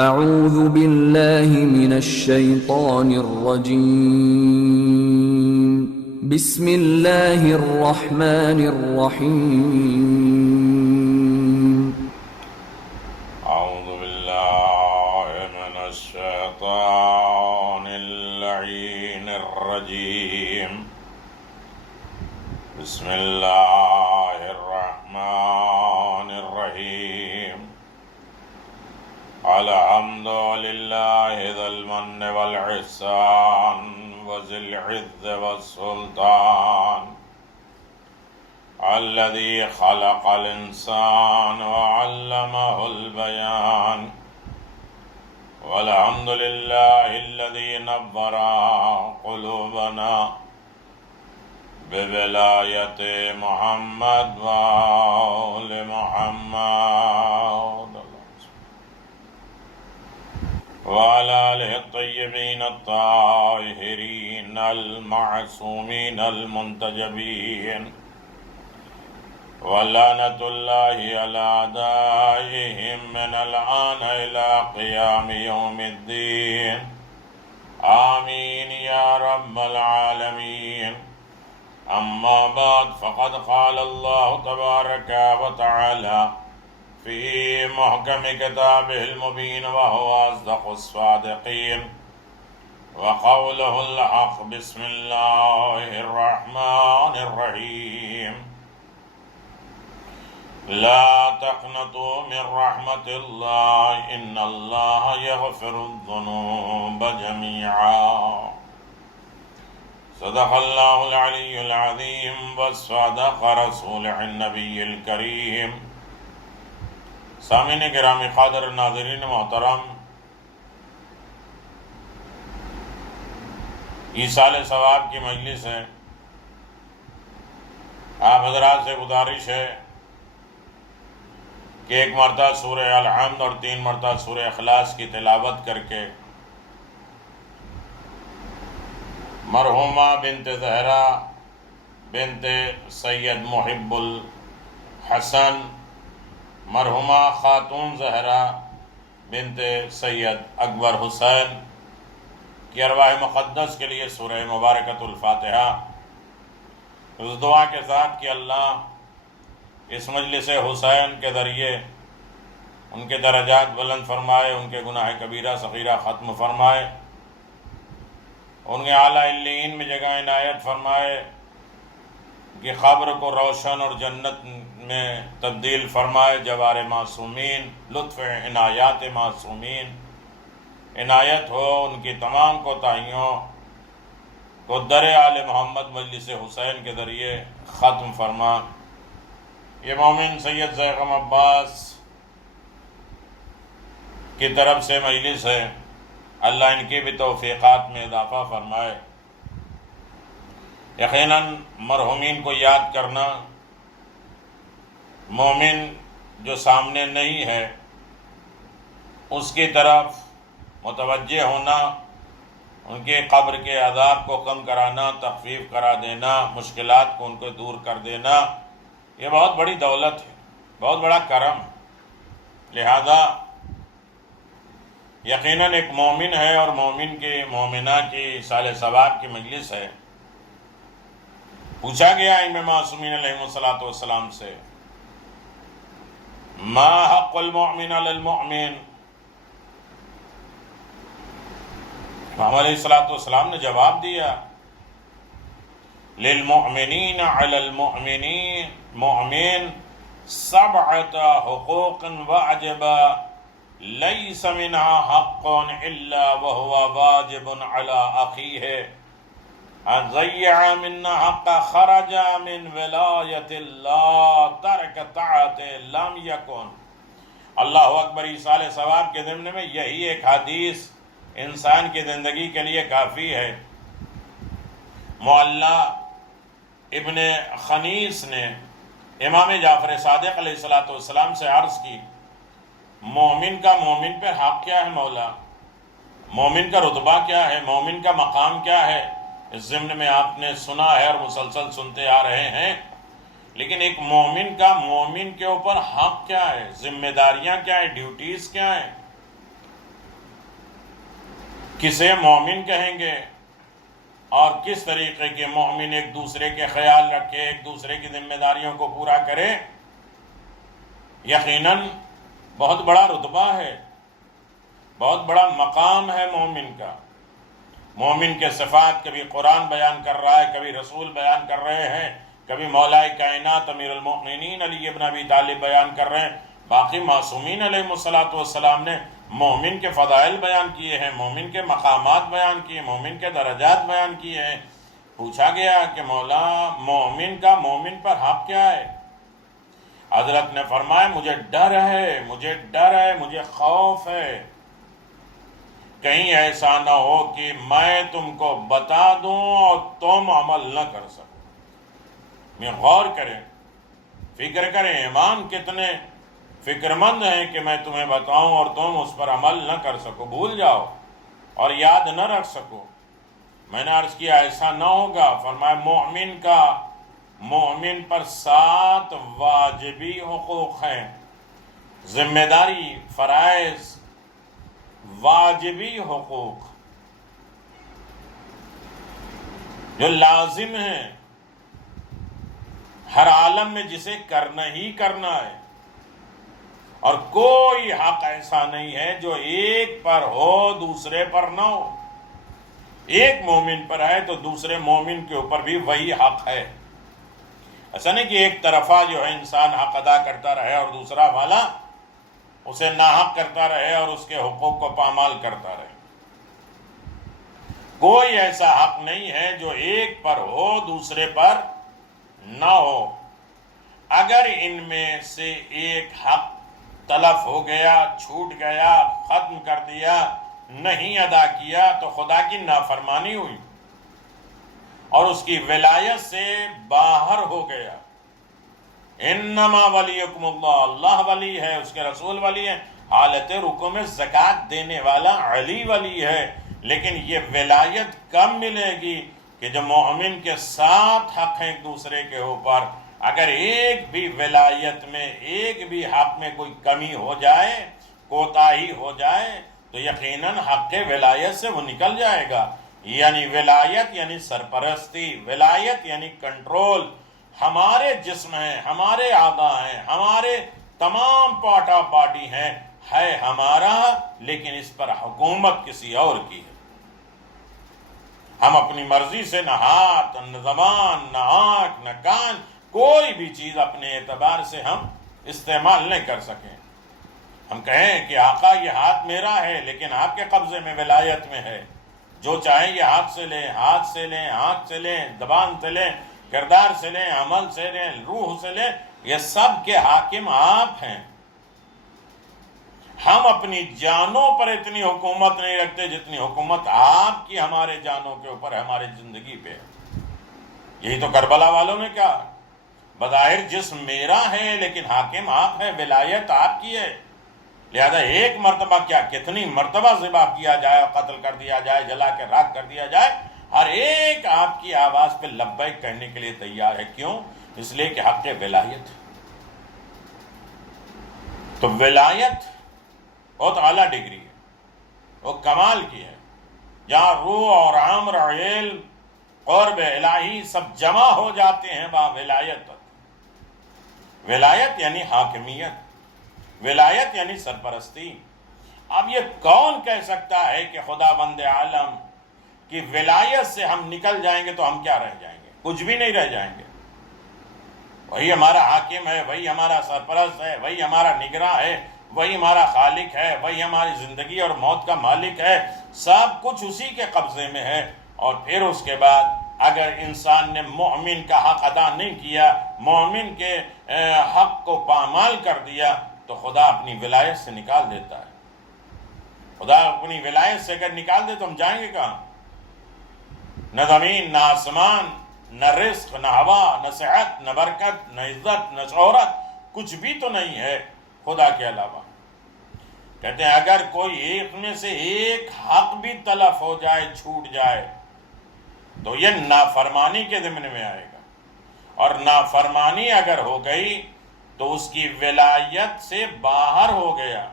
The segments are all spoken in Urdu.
اعوذ باللہ من الشیطان الرجیم بسم اللہ الرحمن الرحیم اعوذ باللہ من الشیطان اللعین الرجیم بسم اللہ الرحمن الرحیم الحمد للہ ذی المن والعحسان وذی العز والسلطان الذي خلق الإنسان وعلمه البيان والحمد لله الذي نبر قلوبنا بولاية محمد وآل محمد وعلى آله الطيبين الطاهرين المعصومين المنتجبين ولعنة الله على أعدائهم من الآن إلى قيام يوم الدين آمين يا رب العالمين. أما بعد فقد قال الله تبارك وتعالى في محكم كتابه المبين وهو أصدق الصادقين وقوله الحق. بسم الله الرحمن الرحيم. لا تقنطوا من رحمة الله إن الله يغفر الذنوب جميعا. صدق الله العلي العظيم وصدق رسوله النبي الكريم. سامعین گرامی قادر ناظرین محترم، ایصال ثواب کی مجلس ہے. آپ حضرات سے گزارش ہے کہ ایک مرتبہ سورہ الحمد اور 3 مرتبہ سورہ اخلاص کی تلاوت کر کے مرحومہ بنت زہرا بنت سید محب الحسن، مرحومہ خاتون زہرا بنت سید اکبر حسین کی ارواح مقدس کے لیے سورہ مبارکۃ الفاتحہ اس دعا کے ساتھ کہ اللہ اس مجلس حسین کے ذریعے ان کے درجات بلند فرمائے، ان کے گناہ کبیرہ صغیرہ ختم فرمائے، ان کے اعلیٰ علیین میں جگہ عنایت فرمائے، کہ قبر کو روشن اور جنت میں تبدیل فرمائے. جوار معصومین، لطف عنایات معصومین عنایت ہو، ان کی تمام کوتاہیوں کو در آل محمد مجلس حسین کے ذریعے ختم فرما. یہ مومن سید زیغم عباس کی طرف سے مجلس ہے، اللہ ان کی بھی توفیقات میں اضافہ فرمائے. یقیناً مرحومین کو یاد کرنا، مومن جو سامنے نہیں ہے اس کی طرف متوجہ ہونا، ان کے قبر کے عذاب کو کم کرانا، تخفیف کرا دینا، مشکلات کو ان کو دور کر دینا، یہ بہت بڑی دولت ہے، بہت بڑا کرم. لہذا یقیناً ایک مومن ہے اور مومن کی مومنہ کی ایصال ثواب کی مجلس ہے. پوچھا گیا امام معصومین علیہ السلام سے، ما حق المؤمن علی المؤمن؟ محمد علیہ السلام نے جواب دیا، للمؤمنین علی المؤمنین مؤمن 7 حقوق واجبہ لیس منها حق الا وهو واجب علی اخیہ ضیع من حق خرج من ولایت اللہ ترک طاعت لم یکن. اللہ اکبر. ایصال ثواب کے ضمن میں یہی ایک حدیث انسان کی زندگی کے لیے کافی ہے. معلی ابن خنیس نے امام جعفر صادق علیہ السلام سے عرض کی، مومن کا مومن پر حق کیا ہے مولا؟ مومن کا رتبہ کیا ہے؟ مومن کا مقام کیا ہے؟ اس ضمن میں آپ نے سنا ہے اور مسلسل سنتے آ رہے ہیں، لیکن ایک مومن کا مومن کے اوپر حق کیا ہے، ذمہ داریاں کیا ہیں، ڈیوٹیز کیا ہیں؟ کسے مومن کہیں گے اور کس طریقے کے مومن ایک دوسرے کے خیال رکھے، ایک دوسرے کی ذمہ داریوں کو پورا کرے، یقیناً بہت بڑا رتبہ ہے، بہت بڑا مقام ہے مومن کا۔ مومن کے صفات کبھی قرآن بیان کر رہا ہے، کبھی رسول بیان کر رہے ہیں، کبھی مولا کائنات امیر المؤمنین علی ابن ابی طالب بیان کر رہے ہیں، باقی معصومین علیہ الصلوۃ والسلام نے مومن کے فضائل بیان کیے ہیں، مومن کے مقامات بیان کیے، مومن کے درجات بیان کیے ہیں۔ پوچھا گیا کہ مولا مومن کا مومن پر حق کیا ہے؟ حضرت نے فرمایا مجھے ڈر ہے، مجھے ڈر ہے، مجھے خوف ہے، کہیں ایسا نہ ہو کہ میں تم کو بتا دوں اور تم عمل نہ کر سکو۔ میں غور کریں، فکر کریں، ایمان کتنے فکر مند ہیں کہ میں تمہیں بتاؤں اور تم اس پر عمل نہ کر سکو، بھول جاؤ اور یاد نہ رکھ سکو۔ میں نے عرض کیا ایسا نہ ہوگا۔ فرمایا مومن پر 7 واجبی حقوق ہیں، ذمہ داری، فرائض، واجبی حقوق جو لازم ہیں ہر عالم میں، جسے کرنا ہی کرنا ہے، اور کوئی حق ایسا نہیں ہے جو ایک پر ہو دوسرے پر نہ ہو۔ ایک مومن پر ہے تو دوسرے مومن کے اوپر بھی وہی حق ہے۔ ایسا نہیں کہ ایک طرفہ جو ہے انسان حق ادا کرتا رہے اور دوسرا والا اسے ناحق کرتا رہے اور اس کے حقوق کو پامال کرتا رہے۔ کوئی ایسا حق نہیں ہے جو ایک پر ہو دوسرے پر نہ ہو۔ اگر ان میں سے ایک حق تلف ہو گیا، چھوٹ گیا، ختم کر دیا، نہیں ادا کیا تو خدا کی نافرمانی ہوئی اور اس کی ولایت سے باہر ہو گیا۔ انما ولیکم اللہ، اللہ ولی ہے، اس کے رسول ولی ہے، حالت رکوع میں زکوٰۃ دینے والا علی ولی ہے۔ لیکن یہ ولایت کب ملے گی کہ جب مومن کے 7 حق ہیں ایک دوسرے کے اوپر، اگر ایک بھی ولایت میں، ایک بھی حق میں کوئی کمی ہو جائے، کوتاہی ہو جائے تو یقیناً حق ولایت سے وہ نکل جائے گا۔ یعنی ولایت یعنی سرپرستی، ولایت یعنی کنٹرول، ہمارے جسم ہیں، ہمارے اعضاء ہیں، ہمارے تمام پارٹ آف باڈی ہیں، ہے ہمارا، لیکن اس پر حکومت کسی اور کی ہے۔ ہم اپنی مرضی سے نہ ہاتھ، نہ زبان، نہ آنکھ، نہ کان، کوئی بھی چیز اپنے اعتبار سے ہم استعمال نہیں کر سکیں۔ ہم کہیں کہ آقا یہ ہاتھ میرا ہے، لیکن آپ کے قبضے میں ولایت میں ہے، جو چاہیں یہ ہاتھ سے لیں، ہاتھ سے لیں، آنکھ سے لیں، زبان سے لیں، کردار سے لیں، عمل سے لیں، روح سے لیں، یہ سب کے حاکم آپ ہیں۔ ہم اپنی جانوں پر اتنی حکومت نہیں رکھتے جتنی حکومت آپ کی ہمارے جانوں کے اوپر، ہماری زندگی پہ۔ یہی تو کربلا والوں نے کہا، بظاہر جسم میرا ہے لیکن حاکم آپ ہے، ولایت آپ کی ہے، لہذا ایک مرتبہ کیا کتنی مرتبہ ذبح کیا جائے اور قتل کر دیا جائے، جلا کے راکھ کر دیا جائے، ہر ایک آپ کی آواز پہ لبیک کہنے کے لیے تیار ہے۔ کیوں؟ اس لیے کہ حق ولایت۔ تو ولایت بہت اعلیٰ ڈگری ہے، وہ کمال کی ہے، جہاں روح اور امر، علم، قرب الہی سب جمع ہو جاتے ہیں وہاں ولایت۔ ولایت یعنی حاکمیت، ولایت یعنی سرپرستی۔ اب یہ کون کہہ سکتا ہے کہ خداوند عالم کی ولایت سے ہم نکل جائیں گے تو ہم کیا رہ جائیں گے؟ کچھ بھی نہیں رہ جائیں گے۔ وہی ہمارا حاکم ہے، وہی ہمارا سرپرست ہے، وہی ہمارا نگراں ہے، وہی ہمارا خالق ہے، وہی ہماری زندگی اور موت کا مالک ہے، سب کچھ اسی کے قبضے میں ہے۔ اور پھر اس کے بعد اگر انسان نے مومن کا حق ادا نہیں کیا، مومن کے حق کو پامال کر دیا، تو خدا اپنی ولایت سے نکال دیتا ہے۔ خدا اپنی ولایت سے اگر نکال دے تو ہم جائیں گے کہاں؟ نہ زمین، نہ آسمان، نہ رزق، نہ ہوا، نہ صحت، نہ برکت، نہ عزت، نہ شہرت، کچھ بھی تو نہیں ہے خدا کے علاوہ۔ کہتے ہیں اگر کوئی ایک میں سے ایک حق بھی تلف ہو جائے، چھوٹ جائے، تو یہ نافرمانی کے ضمن میں آئے گا، اور نافرمانی اگر ہو گئی تو اس کی ولایت سے باہر ہو گیا،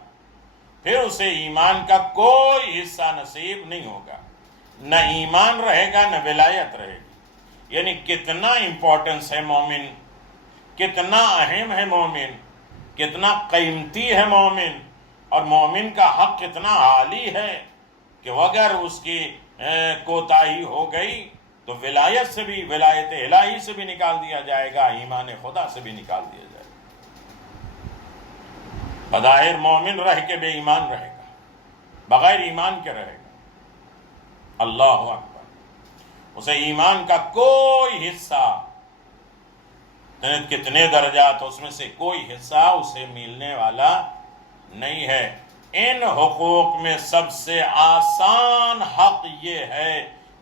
پھر اسے ایمان کا کوئی حصہ نصیب نہیں ہوگا، نہ ایمان رہے گا نہ ولایت رہے گی۔ یعنی کتنا امپورٹنس ہے مومن، کتنا اہم ہے مومن، کتنا قیمتی ہے مومن، اور مومن کا حق کتنا عالی ہے کہ اگر اس کی کوتاہی ہو گئی تو ولایت سے بھی، ولایت الہی سے بھی نکال دیا جائے گا، ایمان خدا سے بھی نکال دیا جائے گا۔ بظاہر مومن رہ کے بے ایمان رہے گا، بغیر ایمان کے رہے گا۔ اللہ اکبر، اسے ایمان کا کوئی حصہ، کتنے درجات اس میں سے کوئی حصہ اسے ملنے والا نہیں ہے۔ ان حقوق میں سب سے آسان حق یہ ہے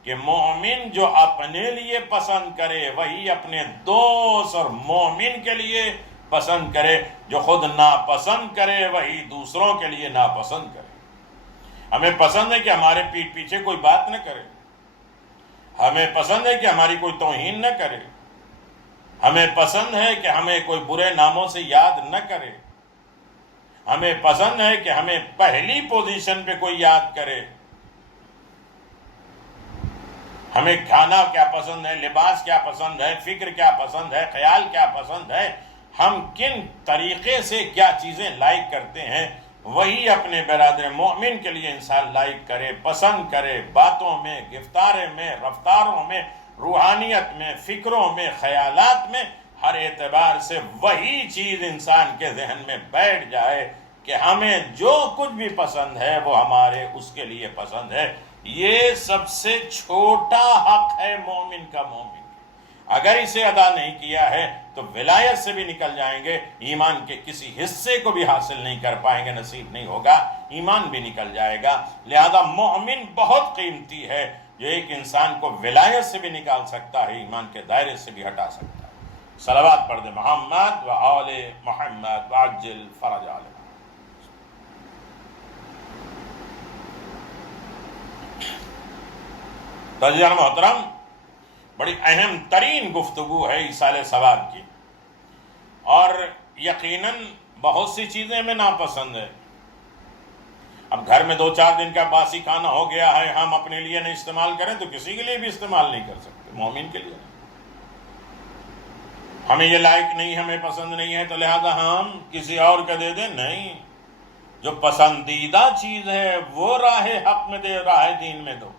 کہ مومن جو اپنے لیے پسند کرے وہی اپنے دوست اور مومن کے لیے پسند کرے، جو خود ناپسند کرے وہی دوسروں کے لیے ناپسند کرے۔ ہمیں پسند ہے کہ ہمارے پیٹھ پیچھے کوئی بات نہ کرے، ہمیں پسند ہے کہ ہماری کوئی توہین نہ کرے، ہمیں پسند ہے کہ ہمیں کوئی برے ناموں سے یاد نہ کرے، ہمیں پسند ہے کہ ہمیں پہلی پوزیشن پہ کوئی یاد کرے۔ ہمیں کھانا کیا پسند ہے، لباس کیا پسند ہے، فکر کیا پسند ہے، خیال کیا پسند ہے، ہم کن طریقے سے کیا چیزیں لائک کرتے ہیں، وہی اپنے برادر مومن کے لیے انسان لائک کرے، پسند کرے، باتوں میں، گفتارے میں، رفتاروں میں، روحانیت میں، فکروں میں، خیالات میں، ہر اعتبار سے وہی چیز انسان کے ذہن میں بیٹھ جائے کہ ہمیں جو کچھ بھی پسند ہے وہ ہمارے اس کے لیے پسند ہے۔ یہ سب سے چھوٹا حق ہے مومن کا، مومن اگر اسے ادا نہیں کیا ہے تو ولایت سے بھی نکل جائیں گے، ایمان کے کسی حصے کو بھی حاصل نہیں کر پائیں گے، نصیب نہیں ہوگا، ایمان بھی نکل جائے گا۔ لہذا مومن بہت قیمتی ہے، جو ایک انسان کو ولایت سے بھی نکال سکتا ہے، ایمان کے دائرے سے بھی ہٹا سکتا ہے۔ صلوات پڑھ دے محمد و آل محمد وعجل فرج علیہ۔ تعزیران محترم، بڑی اہم ترین گفتگو ہے ایصال ثواب کی، اور یقیناً بہت سی چیزیں میں ناپسند ہے۔ اب گھر میں 2-4 دن کا باسی کھانا ہو گیا ہے، ہم اپنے لیے نہیں استعمال کریں تو کسی کے لیے بھی استعمال نہیں کر سکتے، مومن کے لیے نہیں۔ ہمیں یہ لائق نہیں، ہمیں پسند نہیں ہے تو لہذا ہم کسی اور کا دے دیں، نہیں، جو پسندیدہ چیز ہے وہ راہ حق میں دے، راہ دین میں دو۔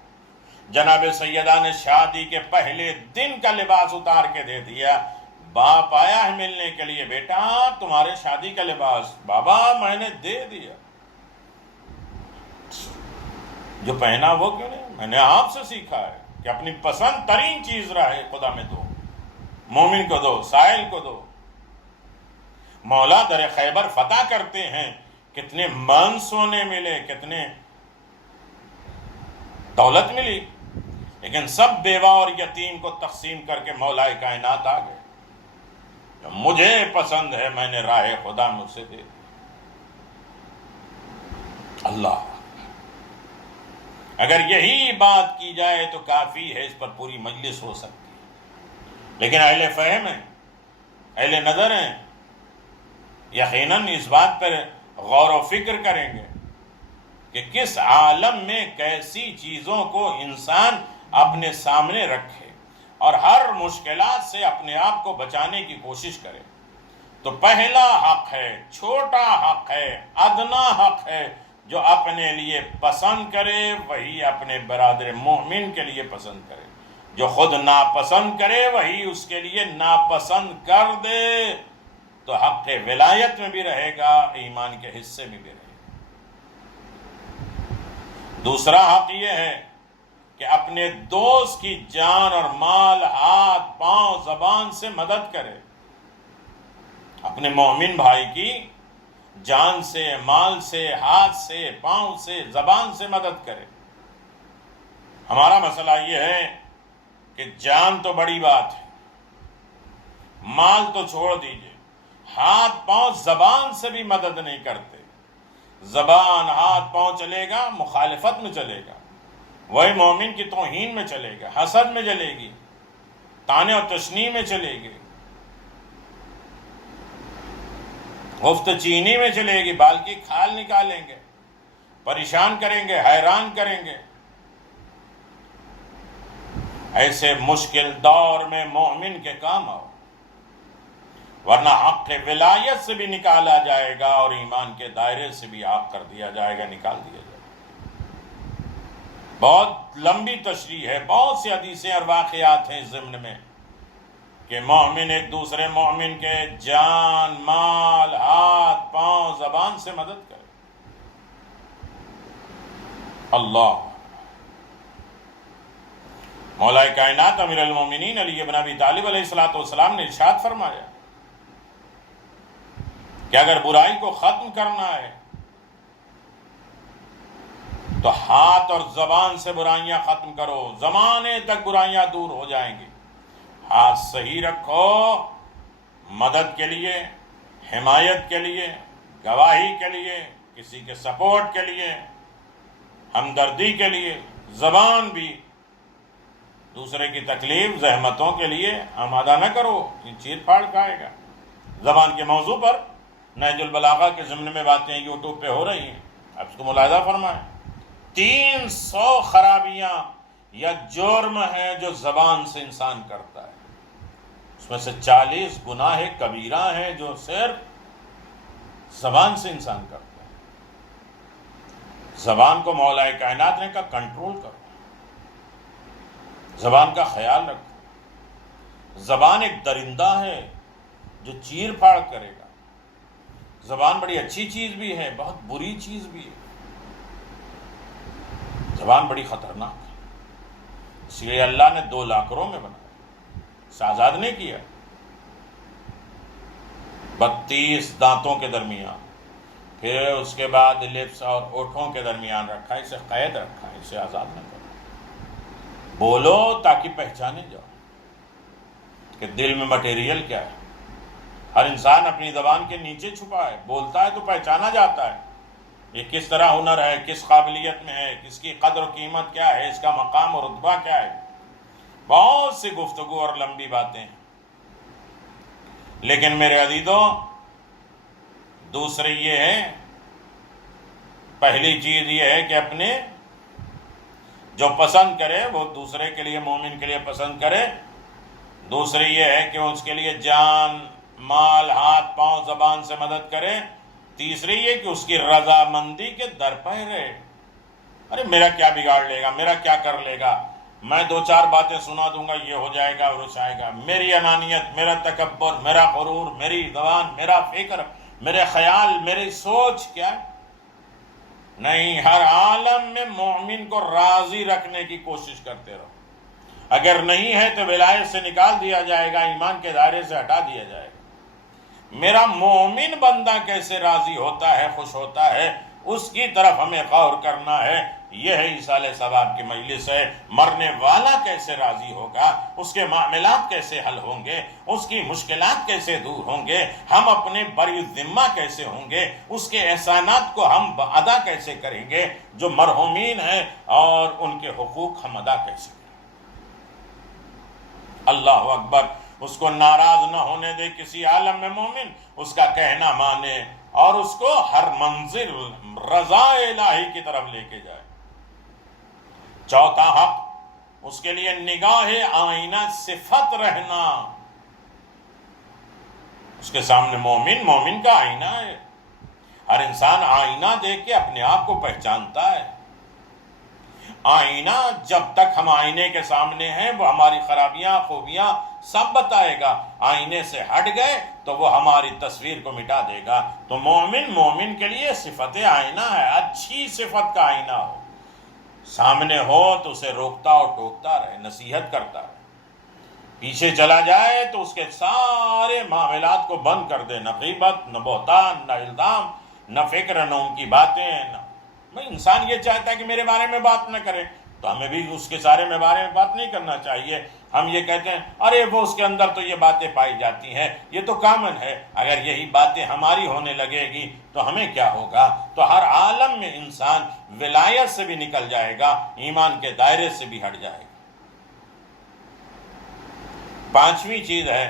جناب سیدہ نے شادی کے پہلے دن کا لباس اتار کے دے دیا، باپ آیا ہے ملنے کے لیے، بیٹا تمہارے شادی کا لباس، بابا میں نے دے دیا، جو پہنا وہ کیوں نہیں؟ میں نے آپ سے سیکھا ہے کہ اپنی پسند ترین چیز راہ خدا میں دو، مومن کو دو، سائل کو دو۔ مولا در خیبر فتح کرتے ہیں، کتنے من سونے ملے، کتنے دولت ملی، لیکن سب بیوہ اور یتیم کو تقسیم کر کے مولا کائنات آ گئے۔ مجھے پسند ہے، میں نے راہ خدا مجھ سے دے۔ اللہ، اگر یہی بات کی جائے تو کافی ہے، اس پر پوری مجلس ہو سکتی ہے، لیکن اہل فہم ہیں، اہل نظر ہیں، یقیناً اس بات پر غور و فکر کریں گے کہ کس عالم میں کیسی چیزوں کو انسان اپنے سامنے رکھے اور ہر مشکلات سے اپنے آپ کو بچانے کی کوشش کرے۔ تو پہلا حق ہے، چھوٹا حق ہے، ادنا حق ہے، جو اپنے لیے پسند کرے وہی اپنے برادر مومن کے لیے پسند کرے، جو خود ناپسند کرے وہی اس کے لیے ناپسند کر دے، تو حق ولایت میں بھی رہے گا، ایمان کے حصے میں بھی رہے گا۔ دوسرا حق یہ ہے کہ اپنے دوست کی جان اور مال، ہاتھ، پاؤں، زبان سے مدد کرے، اپنے مومن بھائی کی جان سے، مال سے، ہاتھ سے، پاؤں سے، زبان سے مدد کرے۔ ہمارا مسئلہ یہ ہے کہ جان تو بڑی بات ہے، مال تو چھوڑ دیجئے، ہاتھ پاؤں زبان سے بھی مدد نہیں کرتے۔ زبان، ہاتھ پاؤں چلے گا مخالفت میں چلے گا، وہی مومن کی توہین میں چلے گا، حسد میں چلے گی، طعنے اور تشنیع میں چلے گی، گفت چینی میں چلے گی، بال کی کھال نکالیں گے۔ پریشان کریں گے، حیران کریں گے۔ ایسے مشکل دور میں مومن کے کام آؤ، ورنہ حق ولایت سے بھی نکالا جائے گا اور ایمان کے دائرے سے بھی عاق کر دیا جائے گا، نکال دیا جائے گا۔ بہت لمبی تشریح ہے، بہت سی حدیثیں اور واقعات ہیں اس ضمن میں کہ مومن ایک دوسرے مومن کے جان، مال، ہاتھ، پاؤں، زبان سے مدد کرے۔ اللہ مولا کائنات امیر المومنین علی بن ابی طالب علیہ السلام نے ارشاد فرمایا کہ اگر برائی کو ختم کرنا ہے تو ہاتھ اور زبان سے برائیاں ختم کرو، زمانے تک برائیاں دور ہو جائیں گی۔ ہاتھ صحیح رکھو، مدد کے لیے، حمایت کے لیے، گواہی کے لیے، کسی کے سپورٹ کے لیے، ہمدردی کے لیے۔ زبان بھی دوسرے کی تکلیف، زحمتوں کے لیے آمادہ نہ کرو، یہ چیر پھاڑ کھائے گا۔ زبان کے موضوع پر نہج البلاغہ کے ضمن میں باتیں یوٹیوب پہ ہو رہی ہیں، آپ اس کو ملاحظہ فرمائیں۔ 300 خرابیاں یا جرم ہیں جو زبان سے انسان کرتا ہے، اس میں سے 40 گناہ کبیرہ ہیں جو صرف زبان سے انسان کرتا ہے۔ زبان کو مولا کائنات نے کہا کنٹرول کرو، زبان کا خیال رکھو۔ زبان ایک درندہ ہے جو چیر پھاڑ کرے گا۔ زبان بڑی اچھی چیز بھی ہے، بہت بری چیز بھی ہے۔ زبان بڑی خطرناک ہے، اس لیے اللہ نے 2 لاکروں میں بنایا، آزاد نے کیا۔ 32 دانتوں کے درمیان، پھر اس کے بعد لپس اور ہونٹوں کے درمیان رکھا، اسے قید رکھا، اسے آزاد نہ کرو۔ بولو تاکہ پہچانے جاؤ کہ دل میں مٹیریل کیا ہے۔ ہر انسان اپنی زبان کے نیچے چھپا ہے، بولتا ہے تو پہچانا جاتا ہے یہ کس طرح ہنر ہے، کس قابلیت میں ہے، کس کی قدر و قیمت کیا ہے، اس کا مقام اور رتبہ کیا ہے۔ بہت سی گفتگو اور لمبی باتیں ہیں، لیکن میرے عزیزوں دوسری یہ ہے، پہلی چیز یہ ہے کہ اپنے جو پسند کرے وہ دوسرے کے لیے، مومن کے لیے پسند کرے۔ دوسری یہ ہے کہ اس کے لیے جان، مال، ہاتھ، پاؤں، زبان سے مدد کرے۔ تیسری یہ کہ اس کی رضامندی کے در پہ رہے۔ ارے میرا کیا بگاڑ لے گا، میرا کیا کر لے گا، میں 2-4 باتیں سنا دوں گا، یہ ہو جائے گا، وہ آئے گا۔ میری انانیت، میرا تکبر، میرا غرور، میری زبان، میرا فکر، میرے خیال، میری سوچ کیا ہے؟ نہیں، ہر عالم میں مومن کو راضی رکھنے کی کوشش کرتے رہو۔ اگر نہیں ہے تو ولایت سے نکال دیا جائے گا، ایمان کے دائرے سے ہٹا دیا جائے گا۔ میرا مومن بندہ کیسے راضی ہوتا ہے، خوش ہوتا ہے، اس کی طرف ہمیں غور کرنا ہے۔ یہ ہے ایصال ثواب کی مجلس ہے۔ مرنے والا کیسے راضی ہوگا، اس کے معاملات کیسے حل ہوں گے، اس کی مشکلات کیسے دور ہوں گے، ہم اپنے بری ذمہ کیسے ہوں گے، اس کے احسانات کو ہم ادا کیسے کریں گے جو مرحومین ہیں، اور ان کے حقوق ہم ادا کیسے کریں۔ اللہ اکبر۔ اس کو ناراض نہ ہونے دے کسی عالم میں مومن، اس کا کہنا مانے اور اس کو ہر منزل رضا الہی کی طرف لے کے جائے۔ چوتھا حق، اس کے لیے نگاہ آئینہ صفت رہنا۔ اس کے سامنے مومن کا آئینہ ہے۔ ہر انسان آئینہ دیکھ کے اپنے آپ کو پہچانتا ہے۔ آئینہ جب تک ہم آئینے کے سامنے ہیں وہ ہماری خرابیاں، خوبیاں سب بتائے گا۔ آئینے سے ہٹ گئے تو وہ ہماری تصویر کو مٹا دے گا۔ تو مومن کے لیے صفت آئینہ ہے، اچھی صفت کا آئینہ ہو، سامنے ہو تو اسے روکتا اور ٹوکتا رہے، نصیحت کرتا رہے۔ پیچھے چلا جائے تو اس کے سارے معاملات کو بند کر دے، نہ غیبت، نہ بہتان، نہ الزام، نہ فکر، نہ ان کی باتیں، نہ انسان یہ چاہتا ہے کہ میرے بارے میں بات نہ کرے، تو ہمیں بھی اس کے بارے میں بات نہیں کرنا چاہیے۔ ہم یہ کہتے ہیں ارے وہ اس کے اندر تو یہ باتیں پائی جاتی ہیں، یہ تو کامن ہے۔ اگر یہی باتیں ہماری ہونے لگے گی تو ہمیں کیا ہوگا؟ تو ہر عالم میں انسان ولایت سے بھی نکل جائے گا، ایمان کے دائرے سے بھی ہٹ جائے گا۔ پانچویں چیز ہے،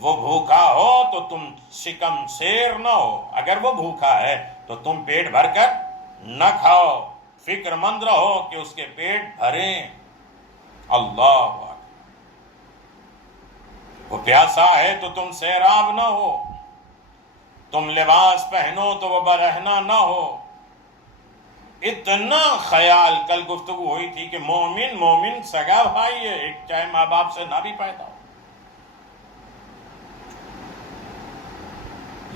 وہ بھوکا ہو تو تم شکم سیر نہ ہو۔ اگر وہ بھوکا ہے تو تم پیٹ بھر کر نہ کھاؤ، فکر مند رہو کہ اس کے پیٹ بھریں۔ اللہ اکبر۔ وہ پیاسا ہے تو تم سیراب نہ ہو، تم لباس پہنو تو وہ برہنہ نہ ہو۔ اتنا خیال، کل گفتگو ہوئی تھی کہ مومن سگا بھائی ہے، ایک چاہے ماں باپ سے نہ بھی پیدا ہو۔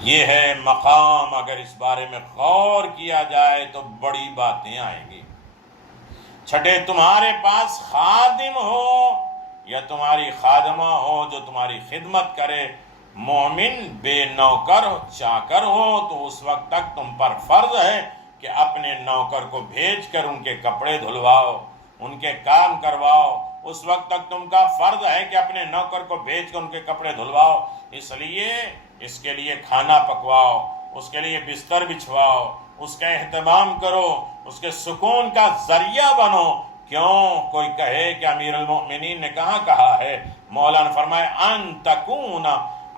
یہ ہے مقام، اگر اس بارے میں غور کیا جائے تو بڑی باتیں آئیں گی۔ چھٹے، تمہارے پاس خادم ہو یا تمہاری خادمہ ہو جو تمہاری خدمت کرے، مومن بے نوکر چاکر ہو تو اس وقت تک تم پر فرض ہے کہ اپنے نوکر کو بھیج کر ان کے کپڑے دھلواؤ، ان کے کام کرواؤ۔ اس وقت تک تم کا فرض ہے کہ اپنے نوکر کو بھیج کر ان کے کپڑے دھلواؤ۔ اس لیے اس کے لیے کھانا پکواؤ، اس کے لیے بستر بچھواؤ، اس کا اہتمام کرو، اس کے سکون کا ذریعہ بنو۔ کیوں کوئی کہے کہ امیر المؤمنین نے کہاں کہا ہے؟ مولا نے فرمایا ان تکون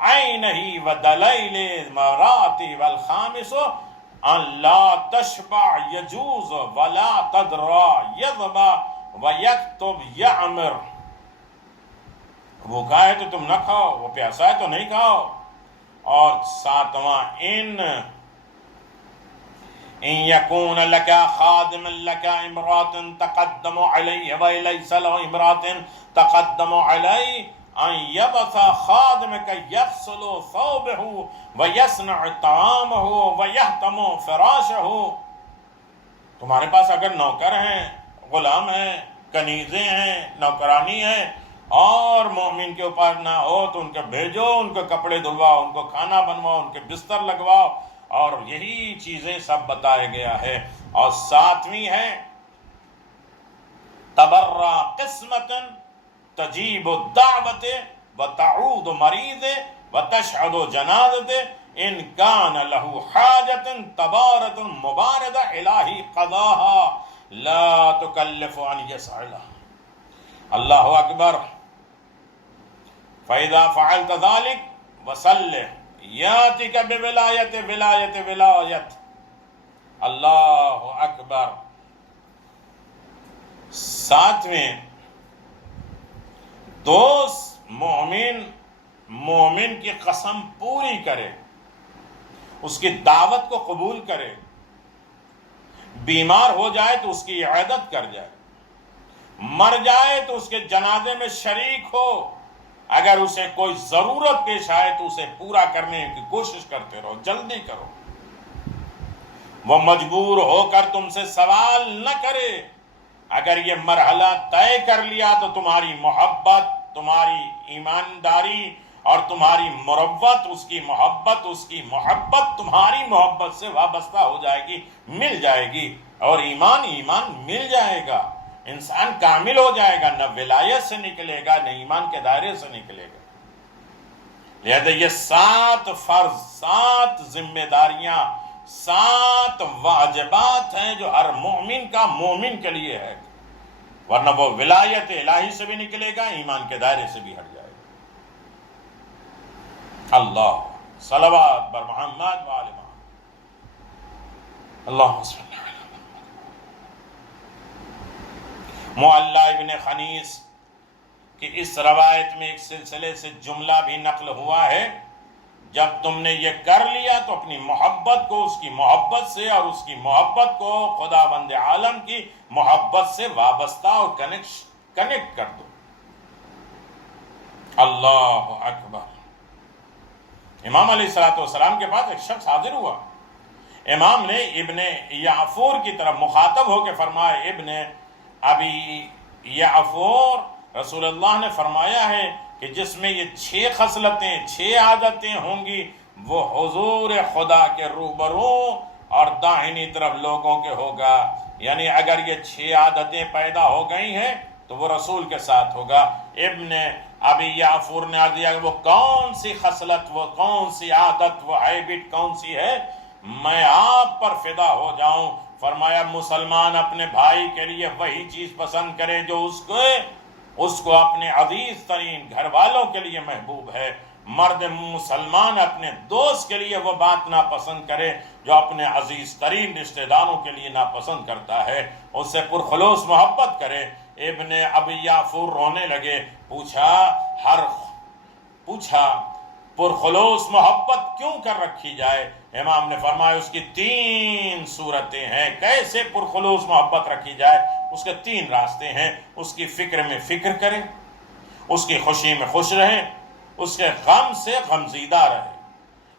عینہی ودلیل مراتی والخامس ان لا تشبع یجوز ولا تدرا یضبع ویکتب یعمر۔ بھوکا ہے تو تم نہ کھاؤ، وہ پیاسا ہے تو نہیں کھاؤ۔ اور ساتواں، ان یکون لک خادم لک امرات تقدم علیہ ولیس له امرات تقدم علیہ ان یبث خادمک یغسل ثوبہ ویصنع طعامہ ویہتم فراشہ۔ تمہارے پاس اگر نوکر ہیں، غلام ہیں، کنیزیں ہیں، نوکرانی ہیں، اور مومن کے اوپر نہ ہو تو ان کے بھیجو، ان کو کپڑے دھلواؤ، ان کو کھانا بنواؤ، ان کے بستر لگواؤ، اور یہی چیزیں سب بتایا گیا ہے۔ اور ساتویں ہے تبرع قسمت تجیب الدعوت وتعود مریض وتشهد جنازت ان کان له حاجت تبارت مبارد الہی قضاها لا تکلف عن یسعها۔ اللہ اکبر۔ فَإِذَا فَعَلْتَ ذَلِكَ وَصَلِّ يَأْتِكَ بِوِلَایَةِ وِلَایَةِ وِلَایَةِ۔ اللہ اکبر۔ ساتویں، دوست مومن کی قسم پوری کرے، اس کی دعوت کو قبول کرے، بیمار ہو جائے تو اس کی عیادت کر جائے، مر جائے تو اس کے جنازے میں شریک ہو، اگر اسے کوئی ضرورت پیش آئے تو اسے پورا کرنے کی کوشش کرتے رہو، جلدی کرو۔ وہ مجبور ہو کر تم سے سوال نہ کرے، اگر یہ مرحلہ طے کر لیا تو تمہاری محبت، تمہاری ایمانداری اور تمہاری مروت اس کی محبت تمہاری محبت سے وابستہ ہو جائے گی، مل جائے گی، اور ایمان مل جائے گا، انسان کامل ہو جائے گا، نہ ولایت سے نکلے گا، نہ ایمان کے دائرے سے نکلے گا۔ لہذا یہ 7 فرض، 7 ذمہ داریاں، 7 واجبات ہیں جو ہر مومن کے لیے ہے، ورنہ وہ ولایت الہی سے بھی نکلے گا، ایمان کے دائرے سے بھی ہٹ جائے گا۔ اللہ صلوات بر محمد و آل محمد۔ اللہم صلی اللہ علیہ وسلم۔ معلی ابن خنیس کہ اس روایت میں ایک سلسلے سے جملہ بھی نقل ہوا ہے، جب تم نے یہ کر لیا تو اپنی محبت کو اس کی محبت سے اور اس کی محبت کو خداوند عالم کی محبت سے وابستہ اور کنیکٹ کر دو۔ اللہ اکبر۔ امام علیہ السلام کے پاس ایک شخص حاضر ہوا، امام نے ابن یعفور کی طرف مخاطب ہو کے فرمایا، ابن ابی یعفور، رسول اللہ نے فرمایا ہے کہ جس میں یہ 6 خصلتیں، 6 عادتیں ہوں گی، وہ حضور خدا کے روبرو اور داہنی طرف لوگوں کے ہوگا۔ یعنی اگر یہ 6 عادتیں پیدا ہو گئی ہیں تو وہ رسول کے ساتھ ہوگا۔ ابن ابی یعفور نے عرض کیا کہ وہ کون سی خصلت، وہ کون سی عادت، وہ ہیبٹ کون سی ہے، میں آپ پر فدا ہو جاؤں۔ فرمایا مسلمان اپنے بھائی کے لیے وہی چیز پسند کرے جو اس کو اپنے عزیز ترین گھر والوں کے لیے محبوب ہے۔ مرد مسلمان اپنے دوست کے لیے وہ بات ناپسند کرے جو اپنے عزیز ترین رشتہ داروں کے لیے ناپسند کرتا ہے، اس سے پرخلوص محبت کرے۔ ابن ابی یافور رونے لگے، پوچھا پرخلوص محبت کیوں کر رکھی جائے؟ امام نے فرمایا اس کی 3 صورتیں ہیں، کیسے پرخلوص محبت رکھی جائے؟ اس کے 3 راستے ہیں۔ اس کی فکر میں فکر کریں، اس کی خوشی میں خوش رہیں، اس کے غم سے غمزدہ رہے۔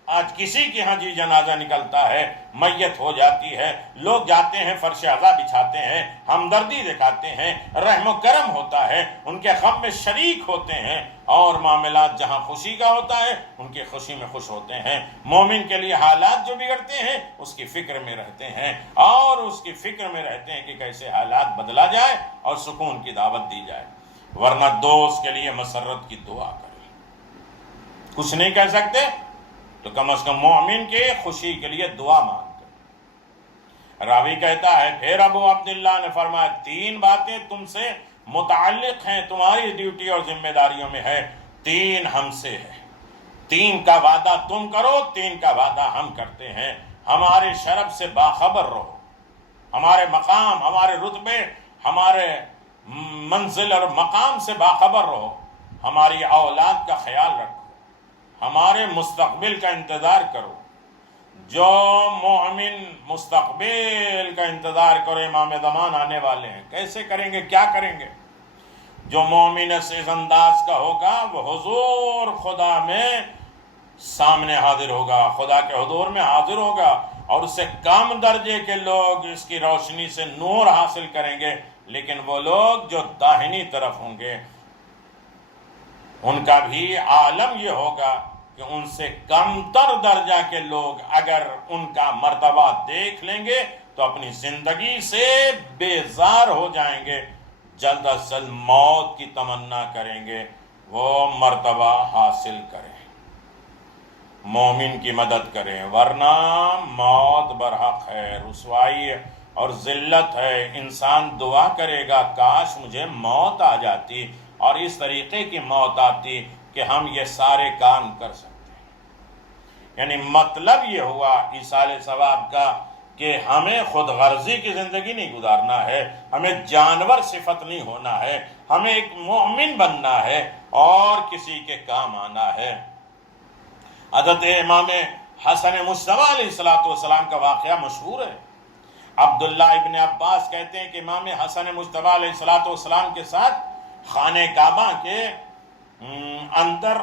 آج کسی کے ہاں جی جنازہ نکلتا ہے، میت ہو جاتی ہے، لوگ جاتے ہیں، فرش عزا بچھاتے ہیں، ہمدردی دکھاتے ہیں، رحم و کرم ہوتا ہے، ان کے غم میں شریک ہوتے ہیں، اور معاملات جہاں خوشی کا ہوتا ہے ان کی خوشی میں خوش ہوتے ہیں۔ مومن کے لیے حالات جو بگڑتے ہیں اس کی فکر میں رہتے ہیں، اور اس کی فکر میں رہتے ہیں کہ کیسے حالات بدلا جائے اور سکون کی دعوت دی جائے۔ ورنہ دوست کے لیے مسرت کی دعا کریں، کچھ نہیں کہہ سکتے تو کم از کم مومن کے خوشی کے لیے دعا مانگتے۔ راوی کہتا ہے پھر ابو عبداللہ نے فرمایا 3 باتیں تم سے متعلق ہیں، تمہاری ڈیوٹی اور ذمہ داریوں میں ہے، 3 ہم سے ہے۔ 3 کا وعدہ تم کرو، 3 کا وعدہ ہم کرتے ہیں۔ ہمارے شرف سے باخبر رہو، ہمارے مقام، ہمارے رتبے، ہمارے منزل اور مقام سے باخبر رہو، ہماری اولاد کا خیال رکھو، ہمارے مستقبل کا انتظار کرو۔ جو مومن مستقبل کا انتظار کرو، امام زمان آنے والے ہیں، کیسے کریں گے، کیا کریں گے؟ جو مومن اس انداز کا ہوگا وہ حضور خدا میں سامنے حاضر ہوگا، خدا کے حضور میں حاضر ہوگا، اور اس سے کم درجے کے لوگ اس کی روشنی سے نور حاصل کریں گے، لیکن وہ لوگ جو داہنی طرف ہوں گے ان کا بھی عالم یہ ہوگا کہ ان سے کم تر درجہ کے لوگ اگر ان کا مرتبہ دیکھ لیں گے تو اپنی زندگی سے بیزار ہو جائیں گے، جلد از جلد موت کی تمنا کریں گے، وہ مرتبہ حاصل کریں، مومن کی مدد کریں، ورنہ موت برحق ہے، رسوائی اور ذلت ہے۔ انسان دعا کرے گا کاش مجھے موت آ جاتی اور اس طریقے کی موت آتی کہ ہم یہ سارے کام کر سکتے ہیں۔ یعنی مطلب یہ ہوا ایصال ثواب کا کہ ہمیں خود غرضی کی زندگی نہیں گزارنا ہے، ہمیں جانور صفت نہیں ہونا ہے، ہمیں ایک مومن بننا ہے اور کسی کے کام آنا ہے۔ حضرت امام حسن مجتبیٰ علیہ السلام کا واقعہ مشہور ہے۔ عبداللہ ابن عباس کہتے ہیں کہ امام حسن مجتبیٰ علیہ السلام کے ساتھ خانہ کعبہ کے اندر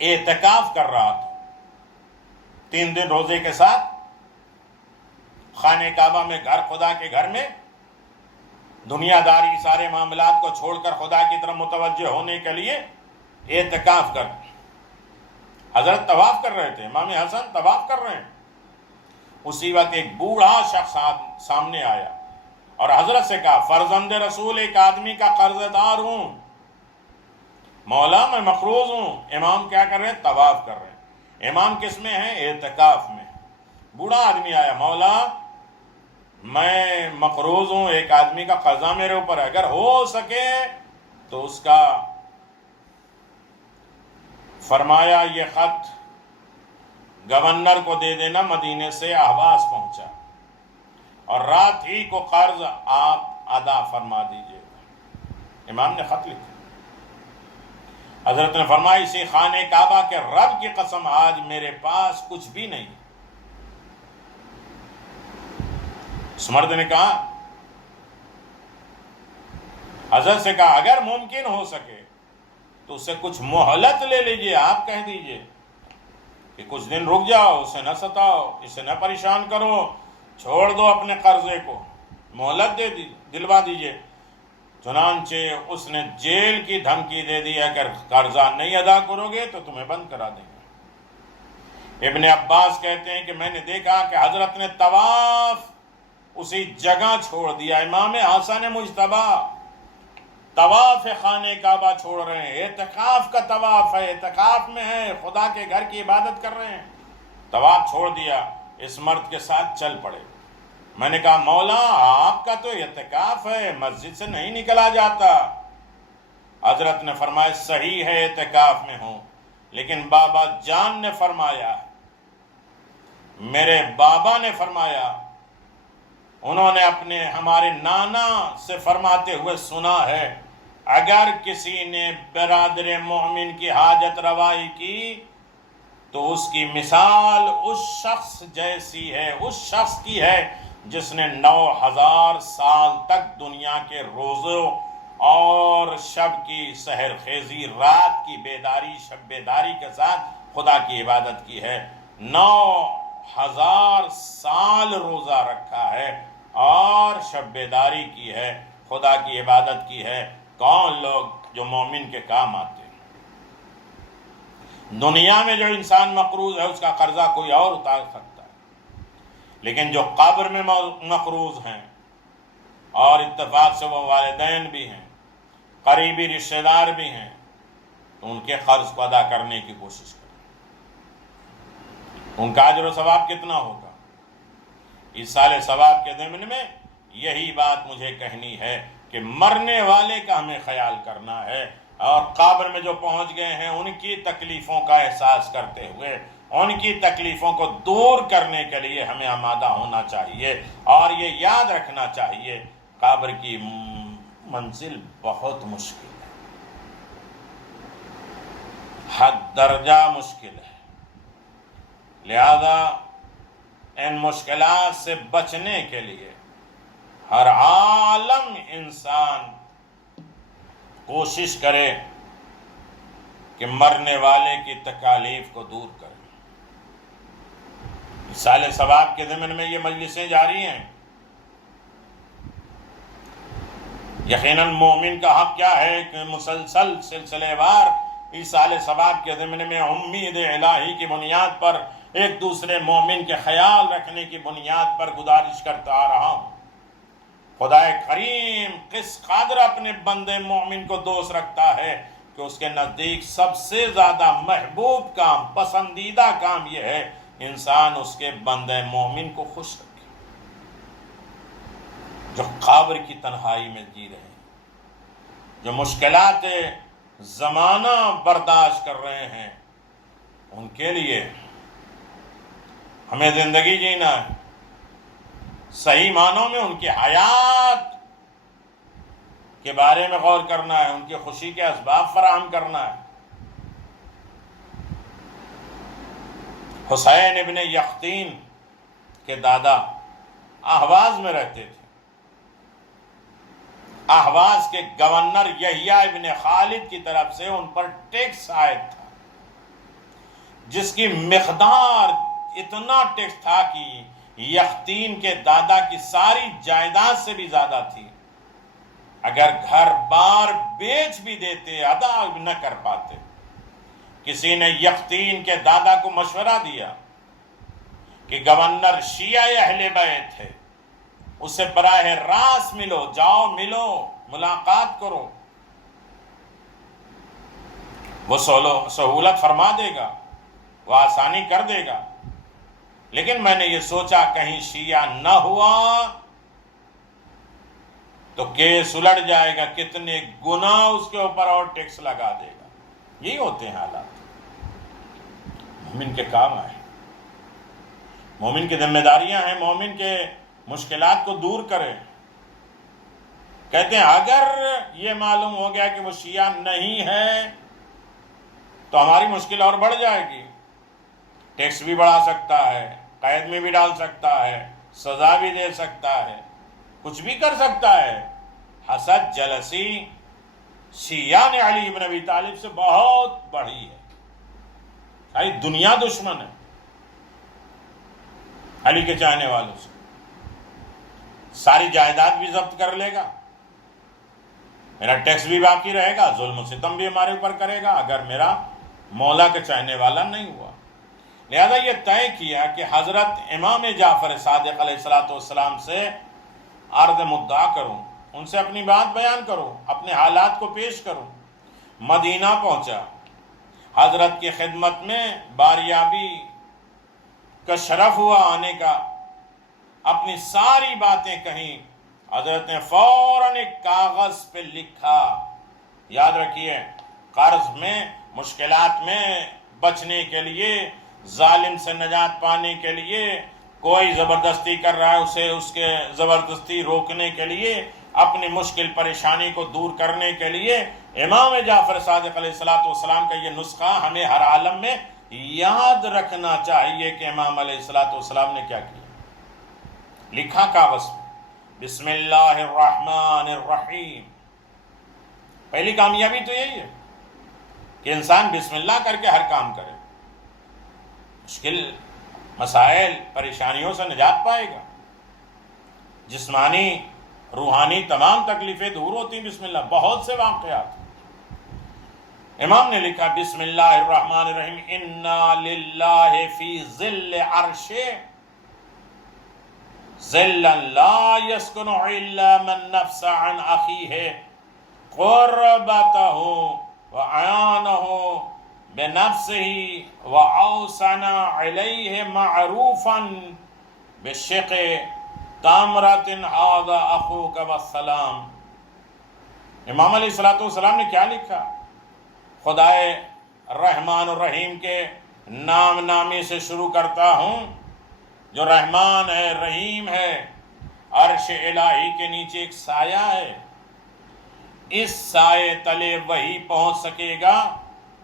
اعتکاف کر رہا تھا، 3 دن روزے کے ساتھ خانہ کعبہ میں، گھر خدا کے گھر میں دنیا داری سارے معاملات کو چھوڑ کر خدا کی طرف متوجہ ہونے کے لیے اعتکاف کر حضرت طواف کر رہے تھے، امام حسن طواف کر رہے ہیں۔ اسی وقت ایک بوڑھا شخص سامنے آیا اور حضرت سے کہا فرزند رسول ایک آدمی کا قرض دار ہوں، مولا میں مقروض ہوں۔ امام کیا کر رہے ہیں؟ طواف کر رہے ہیں۔ امام کس میں ہے؟ اعتکاف میں۔ بوڑھا آدمی آیا، مولا میں مقروض ہوں، ایک آدمی کا قرضہ میرے اوپر ہے، اگر ہو سکے تو اس کا فرمایا یہ خط گورنر کو دے دینا، مدینے سے آواز پہنچا، اور رات ہی کو قرض آپ ادا فرما دیجیے گا۔ امام نے خط لکھا۔ حضرت نے فرمایا اسی خانہ کعبہ کے رب کی قسم آج میرے پاس کچھ بھی نہیں۔ اس مرد نے کہا، حضرت سے کہا اگر ممکن ہو سکے تو اسے کچھ مہلت لے لیجئے، آپ کہہ دیجئے کہ کچھ دن رک جاؤ، اسے نہ ستاؤ، اسے نہ پریشان کرو، چھوڑ دو اپنے قرضے کو، مہلت دلوا دیجئے۔ چنانچہ اس نے جیل کی دھمکی دے دی، اگر قرضہ نہیں ادا کرو گے تو تمہیں بند کرا دیں گے۔ ابن عباس کہتے ہیں کہ میں نے دیکھا کہ حضرت نے طواف اسی جگہ چھوڑ دیا۔ امام حسن مجتبیٰ طواف خانہ کعبہ چھوڑ رہے ہیں، اعتکاف کا طواف ہے، اعتکاف میں ہے، خدا کے گھر کی عبادت کر رہے ہیں، طواف چھوڑ دیا، اس مرد کے ساتھ چل پڑے۔ میں نے کہا مولا آپ کا تو اعتکاف ہے، مسجد سے نہیں نکلا جاتا۔ حضرت نے فرمایا صحیح ہے اعتکاف میں ہوں، لیکن بابا جان نے فرمایا، میرے بابا نے فرمایا، انہوں نے ہمارے نانا سے فرماتے ہوئے سنا ہے، اگر کسی نے برادر مومن کی حاجت روائی کی تو اس کی مثال اس شخص جیسی ہے، اس شخص کی ہے جس نے 9000 سال تک دنیا کے روزوں اور شب کی سحر خیزی، رات کی بیداری، شب بیداری کے ساتھ خدا کی عبادت کی ہے، 9000 سال روزہ رکھا ہے اور شب بیداری کی ہے، خدا کی عبادت کی ہے۔ کون لوگ جو مومن کے کام آتے ہیں؟ دنیا میں جو انسان مقروض ہے اس کا قرضہ کوئی اور اتار سکتا ہے، لیکن جو قبر میں مقروض ہیں اور اتفاق سے وہ والدین بھی ہیں، قریبی رشتہ دار بھی ہیں، تو ان کے قرض کو ادا کرنے کی کوشش کریں۔ ان کا اجر و ثواب کتنا ہوگا؟ اس سال ثواب کے ضمن میں یہی بات مجھے کہنی ہے کہ مرنے والے کا ہمیں خیال کرنا ہے، اور قبر میں جو پہنچ گئے ہیں ان کی تکلیفوں کا احساس کرتے ہوئے ان کی تکلیفوں کو دور کرنے کے لیے ہمیں آمادہ ہونا چاہیے، اور یہ یاد رکھنا چاہیے قبر کی منزل بہت مشکل ہے، حد درجہ مشکل ہے، لہذا ان مشکلات سے بچنے کے لیے ہر عالم انسان کوشش کرے کہ مرنے والے کی تکالیف کو دور کرے۔ سال ثواب کے ضمن میں یہ مجلسیں جاری ہیں۔ یقیناً مومن کا حق کیا ہے کہ مسلسل سلسلے وار اس سال ثواب کے ضمن میں امید الہی کی بنیاد پر، ایک دوسرے مومن کے خیال رکھنے کی بنیاد پر گزارش کرتا آ رہا ہوں۔ خدا کریم کس قدر اپنے بندے مومن کو دوست رکھتا ہے کہ اس کے نزدیک سب سے زیادہ محبوب کام، پسندیدہ کام یہ ہے انسان اس کے بندے مومن کو خوش رکھے، جو قبر کی تنہائی میں جی رہے ہیں، جو مشکلات زمانہ برداشت کر رہے ہیں، ان کے لیے ہمیں زندگی جینا ہے، صحیح معنوں میں ان کی حیات کے بارے میں غور کرنا ہے، ان کی خوشی کے اسباب فراہم کرنا ہے۔ حسین ابن یقطین کے دادا اہواز میں رہتے تھے، اہواز کے گورنر یحییٰ ابن خالد کی طرف سے ان پر ٹیکس عائد تھا، جس کی مقدار اتنا ٹیکس تھا کہ یقطین کے دادا کی ساری جائیداد سے بھی زیادہ تھی۔ اگر گھر بار بیچ بھی دیتے، ادا نہ کر پاتے۔ کسی نے یقطین کے دادا کو مشورہ دیا کہ گورنر شیعہ اہل بیت ہے، اس سے براہ راست ملو، جاؤ ملو، ملاقات کرو، وہ سہولت فرما دے گا، وہ آسانی کر دے گا۔ لیکن میں نے یہ سوچا کہیں شیعہ نہ ہوا تو کیس الٹ جائے گا، کتنے گنا اس کے اوپر اور ٹیکس لگا دے گا۔ یہی ہوتے ہیں حالات۔ مومن کے کام آئے، مومن کی ذمہ داریاں ہیں، مومن کے مشکلات کو دور کرے۔ کہتے ہیں اگر یہ معلوم ہو گیا کہ وہ شیعہ نہیں ہے تو ہماری مشکل اور بڑھ جائے گی، ٹیکس بھی بڑھا سکتا ہے، قید میں بھی ڈال سکتا ہے، سزا بھی دے سکتا ہے، کچھ بھی کر سکتا ہے۔ حسد، جلسی شیعہ نے علی بن ابی طالب سے بہت بڑھی ہے، ساری دنیا دشمن ہے علی کے چاہنے والوں سے، ساری جائیداد بھی ضبط کر لے گا، میرا ٹیکس بھی باقی رہے گا، ظلم و ستم بھی ہمارے اوپر کرے گا اگر میرا مولا کے چاہنے والا نہیں ہوا۔ لہذا یہ طے کیا کہ حضرت امام جعفر صادق علیہ السلام سے عرض مدعا کروں، ان سے اپنی بات بیان کروں، اپنے حالات کو پیش کروں۔ مدینہ پہنچا، حضرت کی خدمت میں باریابی کا شرف ہوا آنے کا، اپنی ساری باتیں کہیں۔ حضرت نے فوراً ایک کاغذ پہ لکھا، یاد رکھیے قرض میں، مشکلات میں بچنے کے لیے، ظالم سے نجات پانے کے لیے، کوئی زبردستی کر رہا ہے اسے اس کے زبردستی روکنے کے لیے، اپنی مشکل پریشانی کو دور کرنے کے لیے امام جعفر صادق علیہ السلام کا یہ نسخہ ہمیں ہر عالم میں یاد رکھنا چاہیے کہ امام علیہ السلام نے کیا کیا۔ لکھا کاغذ میں بسم اللہ الرحمن الرحیم۔ پہلی کامیابی تو یہی ہے کہ انسان بسم اللہ کر کے ہر کام کرے، مشکل مسائل پریشانیوں سے نجات پائے گا، جسمانی روحانی تمام تکلیفیں دور ہوتی ہیں بسم اللہ۔ بہت سے واقعات امام نے لکھا بسم اللہ الرحمن الرحیم، انا للہ فی ظل عرش ظلا لا یسکن الا من نفس عن اخیہ قربتہ وعیانہ بنفسه وأوصنا عليه معروفا بشق تمرة هذا أخوك والسلام۔ امام علیہ السلام نے کیا لکھا؟ خدائے رحمان الرحیم کے نام نامی سے شروع کرتا ہوں، جو رحمان ہے رحیم ہے۔ عرش الہی کے نیچے ایک سایہ ہے، اس سائے تلے وہی پہنچ سکے گا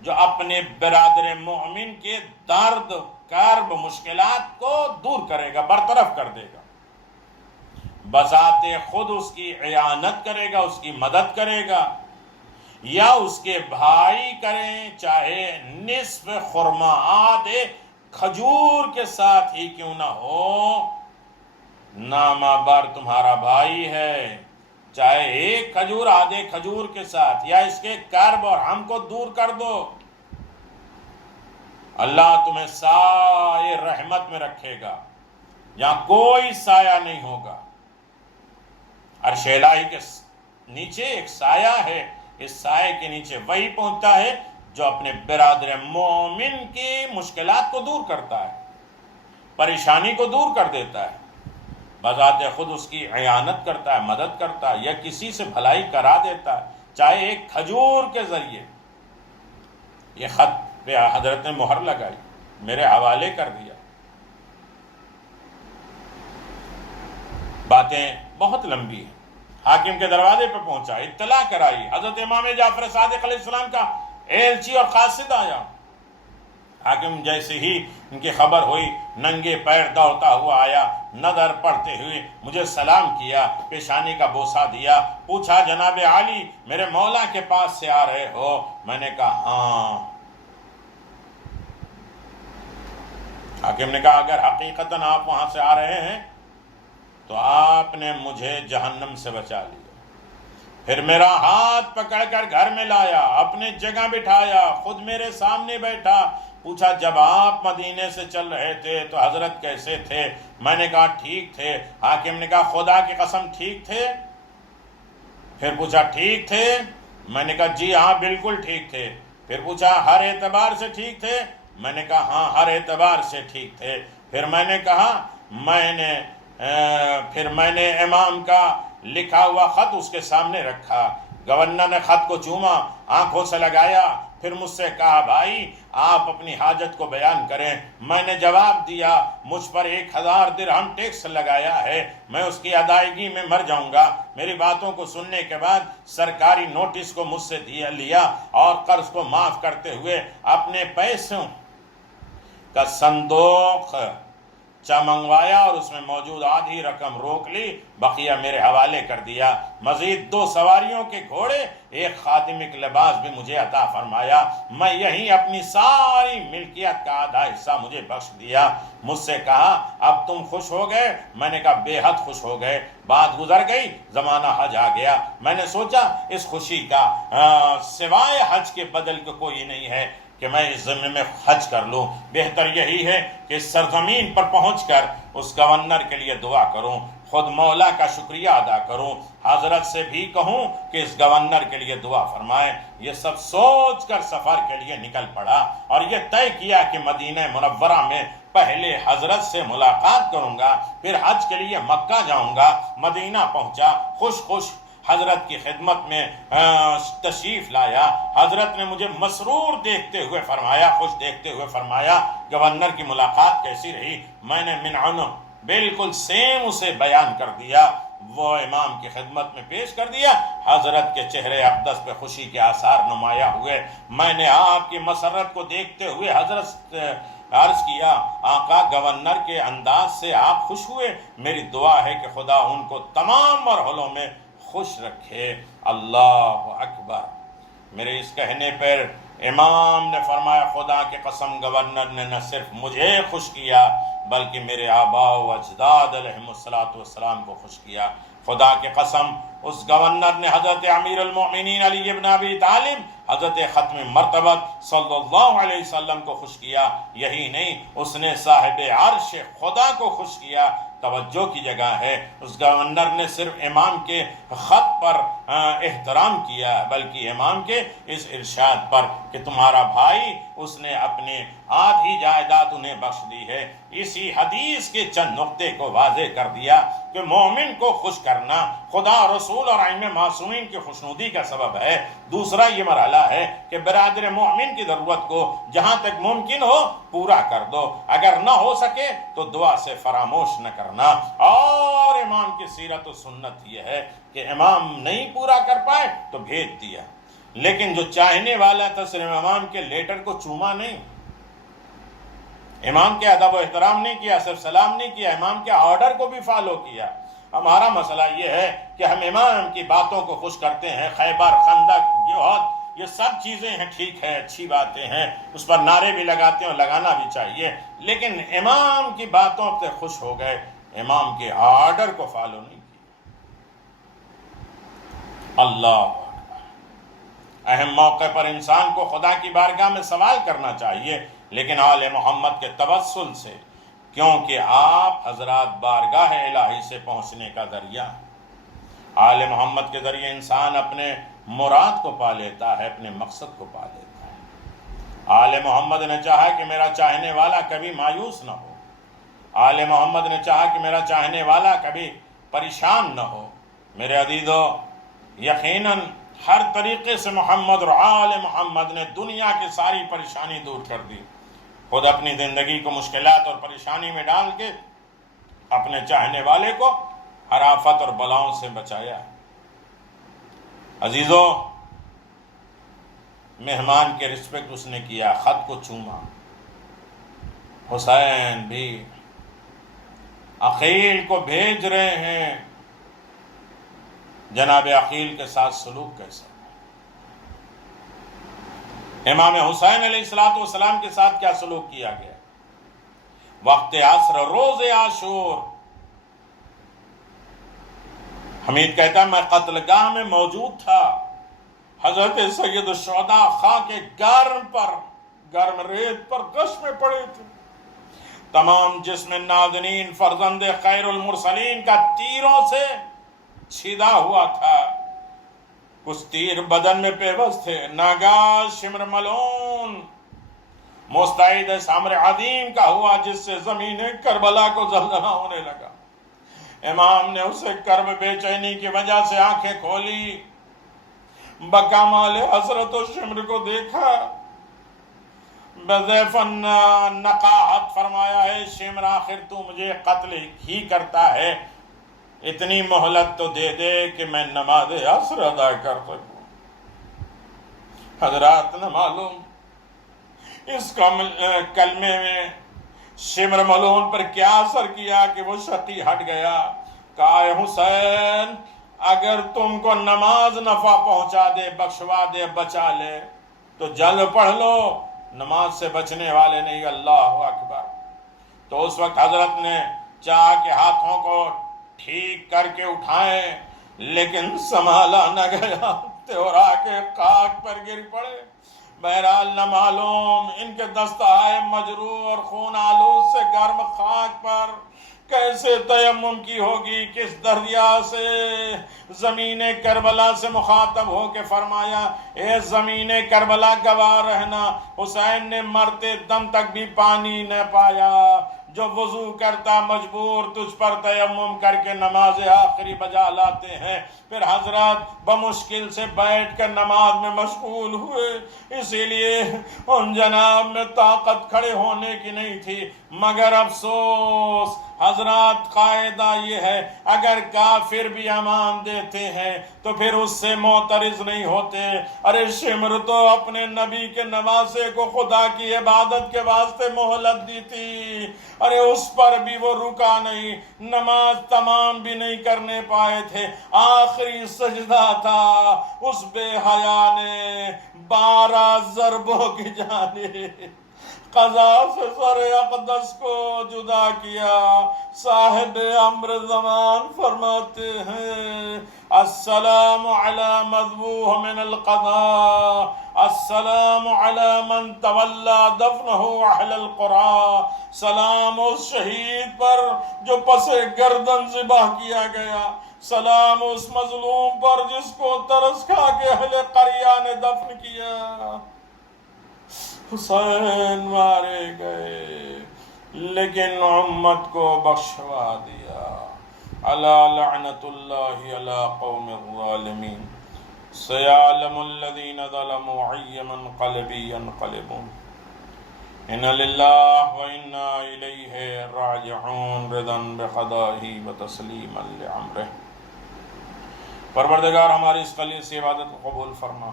جو اپنے برادر مومن کے درد کرب مشکلات کو دور کرے گا، برطرف کر دے گا، بذات خود اس کی اعانت کرے گا، اس کی مدد کرے گا، یا اس کے بھائی کریں، چاہے نصف خرما آدھے کھجور کے ساتھ ہی کیوں نہ ہو، نامہ بر تمہارا بھائی ہے، چاہے ایک کھجور آدھے کھجور کے ساتھ، یا اس کے کرب اور ہم کو دور کر دو، اللہ تمہیں سائے رحمت میں رکھے گا، یہاں کوئی سایہ نہیں ہوگا۔ عرش الہی کے نیچے ایک سایہ ہے، اس سائے کے نیچے وہی پہنچتا ہے جو اپنے برادر مومن کی مشکلات کو دور کرتا ہے، پریشانی کو دور کر دیتا ہے، بذات خود اس کی اعانت کرتا ہے، مدد کرتا ہے، یا کسی سے بھلائی کرا دیتا ہے، چاہے ایک کھجور کے ذریعے۔ یہ خط پہ حضرت نے مہر لگائی، میرے حوالے کر دیا۔ باتیں بہت لمبی ہیں، حاکم کے دروازے پہ پہنچا، اطلاع کرائی، حضرت امام جعفر صادق علیہ السلام کا ایلچی اور قاصد آیا۔ حاکم جیسے ہی ان کی خبر ہوئی، ننگے پیر دوڑتا ہوا آیا، نظر پڑتے ہوئے مجھے سلام کیا، پیشانی کا بوسہ دیا، پوچھا جناب عالی میرے مولا کے پاس سے آ رہے ہو؟ میں نے کہا ہاں۔ حاکم نے کہا اگر حقیقتاً آپ وہاں سے آ رہے ہیں تو آپ نے مجھے جہنم سے بچا لیا۔ پھر میرا ہاتھ پکڑ کر گھر میں لایا، اپنے جگہ بٹھایا، خود میرے سامنے بیٹھا، پوچھا جب آپ مدینے سے چل رہے تھے تو حضرت کیسے تھے؟ میں نے کہا ٹھیک تھے۔ حاکم نے کہا خدا کی قسم ٹھیک تھے؟ پھر پوچھا ٹھیک تھے؟ میں نے کہا جی ہاں بالکل ٹھیک تھے۔ پھر پوچھا ہر اعتبار سے ٹھیک تھے؟ میں نے کہا ہاں ہر اعتبار سے ٹھیک تھے۔ پھر میں نے کہا میں نے امام کا لکھا ہوا خط اس کے سامنے رکھا، گورنر نے خط کو چوما، آنکھوں سے لگایا، پھر مجھ سے کہا بھائی آپ اپنی حاجت کو بیان کریں۔ میں نے جواب دیا مجھ پر 1000 درہم ٹیکس لگایا ہے، میں اس کی ادائیگی میں مر جاؤں گا۔ میری باتوں کو سننے کے بعد سرکاری نوٹس کو مجھ سے لیا اور قرض کو معاف کرتے ہوئے اپنے پیسوں کا صندوق منگوایا اور اس میں موجود آدھی رقم روک لی، بقیہ میرے حوالے کر دیا۔ مزید 2 سواریوں کے گھوڑے، 1 خادم کے لباس بھی مجھے عطا فرمایا۔ میں یہی اپنی ساری ملکیت کا آدھا حصہ مجھے بخش دیا۔ مجھ سے کہا اب تم خوش ہو گئے؟ میں نے کہا بے حد خوش ہو گئے۔ بات گزر گئی، زمانہ حج آ گیا۔ میں نے سوچا اس خوشی کا سوائے حج کے بدل کے کوئی نہیں ہے کہ میں اس زمین میں حج کر لوں۔ بہتر یہی ہے کہ اس سرزمین پر پہنچ کر اس گورنر کے لیے دعا کروں، خود مولا کا شکریہ ادا کروں، حضرت سے بھی کہوں کہ اس گورنر کے لیے دعا فرمائیں۔ یہ سب سوچ کر سفر کے لیے نکل پڑا اور یہ طے کیا کہ مدینہ منورہ میں پہلے حضرت سے ملاقات کروں گا، پھر حج کے لیے مکہ جاؤں گا۔ مدینہ پہنچا، خوش خوش حضرت کی خدمت میں تشریف لایا. حضرت نے مجھے مسرور دیکھتے ہوئے فرمایا، خوش دیکھتے ہوئے فرمایا گورنر کی ملاقات کیسی رہی؟ میں نے من بالکل سیم اسے بیان کر دیا، وہ امام کی خدمت میں پیش کر دیا. حضرت کے چہرے اقدس پہ خوشی کے آثار نمایاں ہوئے. میں نے آپ کی مسرت کو دیکھتے ہوئے حضرت سے عرض کیا، آقا گورنر کے انداز سے آپ خوش ہوئے، میری دعا ہے کہ خدا ان کو تمام مرحلوں میں خوش رکھے. اللہ اکبر. میرے اس کہنے پر امام نے فرمایا، خدا کی قسم گورنر نے نہ صرف مجھے خوش کیا بلکہ میرے آباء و اجداد علیہم السلام کو خوش کیا. خدا کی قسم اس گورنر نے حضرت امیر المؤمنین علی ابن ابی طالب، حضرت ختم مرتبت صلی اللہ علیہ وسلم کو خوش کیا. یہی نہیں، اس نے صاحب عرش خدا کو خوش کیا. توجہ کی جگہ ہے، اس گورنر نے صرف امام کے خط پر احترام کیا بلکہ امام کے اس ارشاد پر کہ تمہارا بھائی اس نے اپنے آدھی جائیداد انہیں بخش دی ہے، اسی حدیث کے چند نقطے کو واضح کر دیا کہ مومن کو خوش کرنا خدا، رسول اور ائمہ معصومین کی خوشنودی کا سبب ہے. دوسرا یہ مرحلہ ہے کہ برادر مومن کی ضرورت کو جہاں تک ممکن ہو پورا کر دو، اگر نہ ہو سکے تو دعا سے فراموش نہ کرنا. اور امام کی سیرت و سنت یہ ہے کہ امام نہیں پورا کر پائے تو بھیج دیا، لیکن جو چاہنے والا تھا صرف امام کے لیٹر کو چوما نہیں، امام کے ادب و احترام نہیں کیا، صرف سلام نہیں کیا، امام کے آرڈر کو بھی فالو کیا. ہمارا مسئلہ یہ ہے کہ ہم امام کی باتوں کو خوش کرتے ہیں. خیبر، خندق، یہ سب چیزیں ہیں، ٹھیک ہے، اچھی باتیں ہیں، اس پر نعرے بھی لگاتے ہیں اور لگانا بھی چاہیے، لیکن امام کی باتوں سے خوش ہو گئے، امام کے آرڈر کو فالو نہیں کیا. اللہ اہم موقع پر انسان کو خدا کی بارگاہ میں سوال کرنا چاہیے، لیکن آل محمد کے توسل سے، کیونکہ آپ حضرات بارگاہ الہی سے پہنچنے کا ذریعہ ہیں. آل محمد کے ذریعے انسان اپنے مراد کو پا لیتا ہے، اپنے مقصد کو پا لیتا ہے. آل محمد نے چاہا کہ میرا چاہنے والا کبھی مایوس نہ ہو، آل محمد نے چاہا کہ میرا چاہنے والا کبھی پریشان نہ ہو. میرے عزیزو، یقیناً ہر طریقے سے محمد اور آل محمد نے دنیا کی ساری پریشانی دور کر دی. خود اپنی زندگی کو مشکلات اور پریشانی میں ڈال کے اپنے چاہنے والے کو ہر آفت اور بلاؤں سے بچایا. عزیزو، مہمان کے رسپیکٹ اس نے کیا، خط کو چوما. حسین بھی عقیل کو بھیج رہے ہیں، جناب عقیل کے ساتھ سلوک کیسا؟ امام حسین علیہ السلام کے ساتھ کیا سلوک کیا گیا؟ وقت عصر، روز عاشور، حمید کہتا ہے میں قتل گاہ میں موجود تھا. حضرت سید الشہداء خاک گرم ریت پر غش میں پڑے تھے. تمام جسم نازنین فرزند خیر المرسلین کا تیروں سے چھیدا ہوا تھا. کچھ تیر بدن میں پیوست تھے. ناگاہ شمر ملعون مستعد سامر عظیم کا ہوا، جس سے زمین کربلا کو زلزلہ ہونے لگا. امام نے اسے کرب بے چینی کی وجہ سے آنکھیں کھولی، بکمال حسرت و شمر کو دیکھا. بضیفن نقاہت فرمایا ہے، شمر آخر تو مجھے قتل ہی کرتا ہے، اتنی مہلت تو دے دے کہ میں نماز عصر ادا کر سکوں. حضرات نہ معلوم اس کلمے میں شمر ملعون پر کیا اثر کیا کہ وہ شقی ہٹ گیا. کہا اے حسین، اگر تم کو نماز نفع پہنچا دے، بخشوا دے، بچا لے تو جلد پڑھ لو، نماز سے بچنے والے نہیں. اللہ اکبر. تو اس وقت حضرت نے چاہا کہ ہاتھوں کو ٹھیک کر کے اٹھائیں، لیکن سنبھالا نہ گیا، تورا کے خاک پر گر پڑے. بہرحال نہ معلوم ان کے دستہائے مجروح اور خون آلود سے گرم خاک پر کیسے تیمم کی ہوگی، کس دریا سے. زمین کربلا سے مخاطب ہو کے فرمایا اے زمین کربلا گواہ رہنا، حسین نے مرتے دم تک بھی پانی نہ پایا. جو وضو کرتا مجبور تجھ پر تیمم کر کے نماز آخری بجا لاتے ہیں، پھر حضرات بمشکل سے بیٹھ کر نماز میں مشغول ہوئے، اسی لیے ان جناب میں طاقت کھڑے ہونے کی نہیں تھی۔ مگر افسوس حضرات قاعدہ یہ ہے، اگر کافر بھی امان دیتے ہیں تو پھر اس سے معترض نہیں ہوتے۔ ارے شمر تو اپنے نبی کے نواسے کو خدا کی عبادت کے واسطے مہلت دی تھی، ارے اس پر بھی وہ رکا نہیں، نماز تمام بھی نہیں کرنے پائے تھے، آخری سجدہ تھا، اس بے حیا نے 12 ضربوں کی جانب قضا سے سر اقدس کو جدا کیا۔ صاحب امر زمان فرماتے ہیں السلام علی مذبوح من القضاء، السلام علی من تولی دفنہ اہل القرآن، سلام اس شہید پر جو پس گردن ذبح کیا گیا، سلام اس مظلوم پر جس کو ترس کھا کے اہل قریہ نے دفن کیا۔ حسین مارے گئے لیکن امت کو بخشوا دیا۔ الا لعنت اللہ علی قوم الظالمین، سیعلم الذین ظلموا ای منقلب ینقلبون، ان للہ و انا الیہ راجعون، رضا بقضائہ و تسلیما لامرہ۔ پروردگار ہماری اس قلیل سی عبادت کو قبول فرما،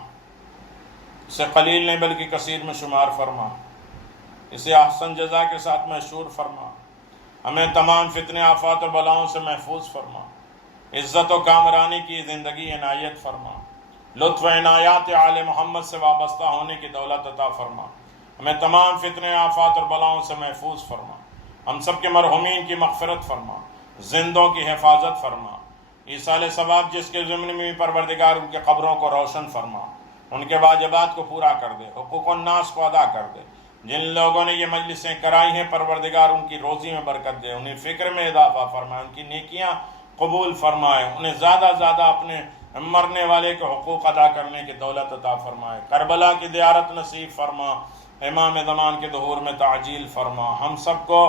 اسے قلیل نہیں بلکہ کثیر میں شمار فرما، اسے احسن جزا کے ساتھ مشہور فرما، ہمیں تمام فتنے آفات و بلاؤں سے محفوظ فرما، عزت و کامرانی کی زندگی عنایت فرما، لطف و عنایات آل محمد سے وابستہ ہونے کی دولت عطا فرما، ہمیں تمام فتنے آفات اور بلاؤں سے محفوظ فرما، ہم سب کے مرحومین کی مغفرت فرما، زندوں کی حفاظت فرما، ایصال ثواب جس کے ضمن میں پروردگار ان کے قبروں کو روشن فرما، ان کے واجبات کو پورا کر دے، حقوق الناس کو ادا کر دے، جن لوگوں نے یہ مجلسیں کرائی ہیں پروردگار ان کی روزی میں برکت دے، انہیں فکر میں اضافہ فرمائے، ان کی نیکیاں قبول فرمائے، انہیں زیادہ زیادہ اپنے مرنے والے کے حقوق ادا کرنے کی دولت عطا فرمائے، کربلا کی زیارت نصیب فرما، امام زمان کے ظہور میں تعجیل فرما، ہم سب کو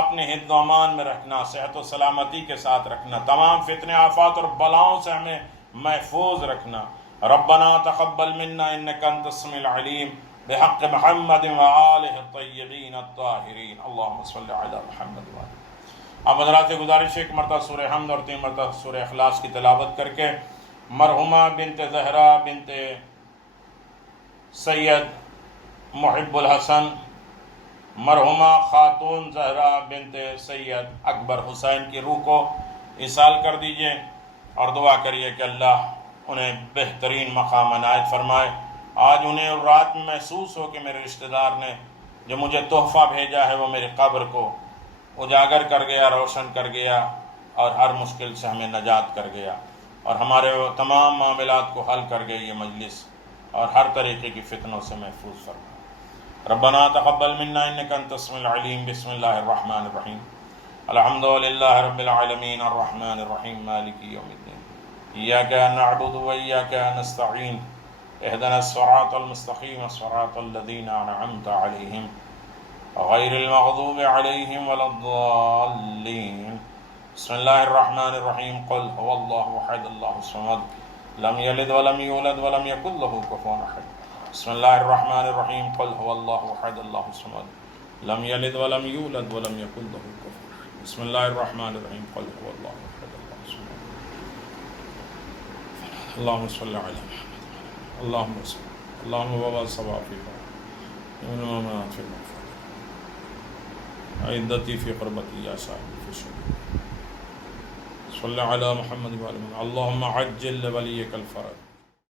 اپنے حفظ و امان میں رکھنا، صحت و سلامتی کے ساتھ رکھنا، تمام فتنے آفات اور بلاؤں سے ہمیں محفوظ رکھنا۔ ربنا تقبل منا انك انت السميع العليم بحق محمد وآلہ الطیبین الطاہرین، اللہم صلی علی محمد وآلہ۔ اب حضرات سے گزارش ہے کہ مرتبہ سورہ حمد اور 3 مرتبہ سورہ اخلاص کی تلاوت کر کے مرحومہ بنت زہرا بنت سید محب الحسن، مرحومہ خاتون زہرا بنت سید اکبر حسین کی روح کو ایصال کر دیجئے اور دعا کریے کہ اللہ انہیں بہترین مقام عنایت فرمائے۔ آج انہیں رات میں محسوس ہو کہ میرے رشتہ دار نے جو مجھے تحفہ بھیجا ہے وہ میری قبر کو اجاگر کر گیا، روشن کر گیا اور ہر مشکل سے ہمیں نجات کر گیا اور ہمارے تمام معاملات کو حل کر گئی یہ مجلس اور ہر طریقے کی فتنوں سے محفوظ فرما۔ ربنا تقبل منا انك انت السميع العليم، بسم الله الرحمن الرحيم، الحمد لله رب العالمين الرحمن الرحيم مالك يوم الدين، إياك نعبد وإياك نستعين، اهدنا الصراط المستقيم صراط الذين أنعمت عليهم غير المغضوب عليهم ولا الضالين، بسم الله الرحمن الرحيم، قل هو الله أحد الله الصمد لم يلد ولم يولد ولم يكن له كفوا أحد، بسم الله الرحمن الرحيم، قل هو الله أحد الله الصمد لم يلد ولم يولد ولم يكن له كفوا أحد، بسم الله الرحمن الرحيم، قل هو الله أحد الله الصمد، اللهم صل على محمد، اللهم صل، اللهم بابا صوافي ومن في المغفرة عدتي في قربتي يا صاحبي في الشهود، صل على محمد وعلى محمد، اللهم عجل لوليك الفرج